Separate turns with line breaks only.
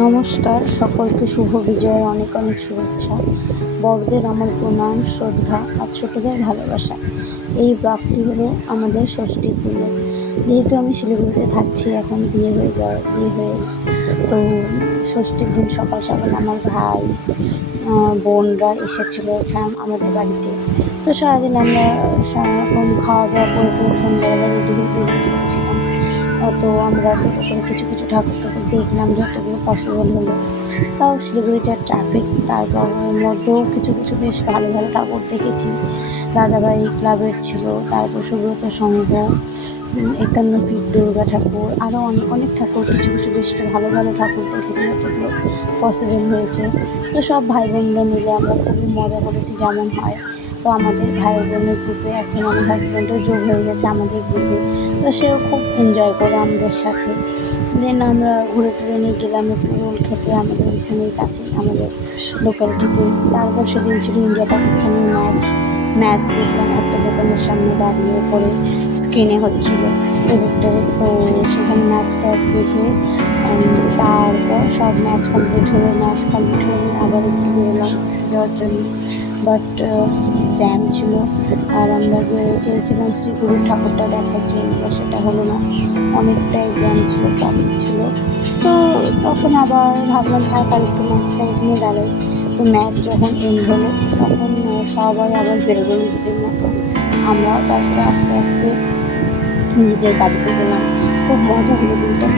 নমস্কার, সকলকে শুভ বিজয়ের অনেক অনেক শুভেচ্ছা। বড়দের আমার প্রণাম, শ্রদ্ধা আর ছোটদের ভালোবাসা। এই ব্লগটি হলো আমাদের ষষ্ঠীর দিনে। যেহেতু আমি শিলিগুড়িতে থাকছি, এখন বিয়ে হয়ে যাওয়ার, বিয়ে হয়ে তো ষষ্ঠীর দিন সকাল সকাল আমার ভাই বোনরা এসেছিল এখানে আমাদের বাড়িতে। তো সারাদিন আমরা সারারকম খাওয়া দাওয়া করে সন্ধ্যাবেলা রেডি হয়ে তো আমরা টোটো করে কিছু কিছু ঠাকুর ঠাকুর দেখলাম, যতগুলো পসিবল হলো। তাও শিলিগুড়ি যা ট্রাফিক তারপর মধ্যেও কিছু কিছু বেশ ভালো ভালো ঠাকুর দেখেছি। দাদাভাই ক্লাবের ছিল, তারপর সুব্রত সংঘ একান্ন ফিট দুর্গা ঠাকুর আরও অনেক অনেক ঠাকুর, কিছু কিছু বেশ ভালো ভালো ঠাকুর দেখেছি, যতগুলো পসিবল হয়েছে। তো সব ভাই বোনরা মিলে আমরা খুবই মজা করেছি, যেমন হয়। তো আমাদের ভাই বোনের গ্রুপে এখন আমার হাজব্যান্ডও যোগ হয়ে গেছে আমাদের গ্রুপে তো সেও খুব এনজয় করে আমাদের সাথে। দেন আমরা ঘুরে টুরে নিয়ে গেলাম একটু রোল খেতে আমাদের এখানেই কাছে, আমাদের লোকালিটিতে তারপর সেদিন ছিল ইন্ডিয়া পাকিস্তানের ম্যাচ ম্যাচ দেখলাম, একটা দোকানের সামনে দাঁড়িয়ে পরে স্ক্রিনে হচ্ছিল প্রজেক্টরে তো সেখানে ম্যাচ ট্যাচ দেখে তারপর সব ম্যাচ কমপ্লিট হলো। ম্যাচ কমপ্লিট হলে আবার একটু এলাম যাওয়ার জন্য বাট জ্যাম ছিল আর আমরা গিয়ে চেয়েছিলাম শ্রীগুরুর ঠাকুরটা দেখার জন্য সেটা হলো না। অনেকটাই জ্যাম ছিল ট্রাফিক ছিল। তো তখন আবার ভাবলাম, থাক, আর একটু ম্যাচটা এখানে দাঁড়াই। তো ম্যাচ যখন এন্ড হলো তখন সবাই আবার বেরোলো নিজেদের মতো আমরাও তারপরে আস্তে আস্তে নিজেদের বাড়িতে গেলাম। খুব মজা হলো দিনটা।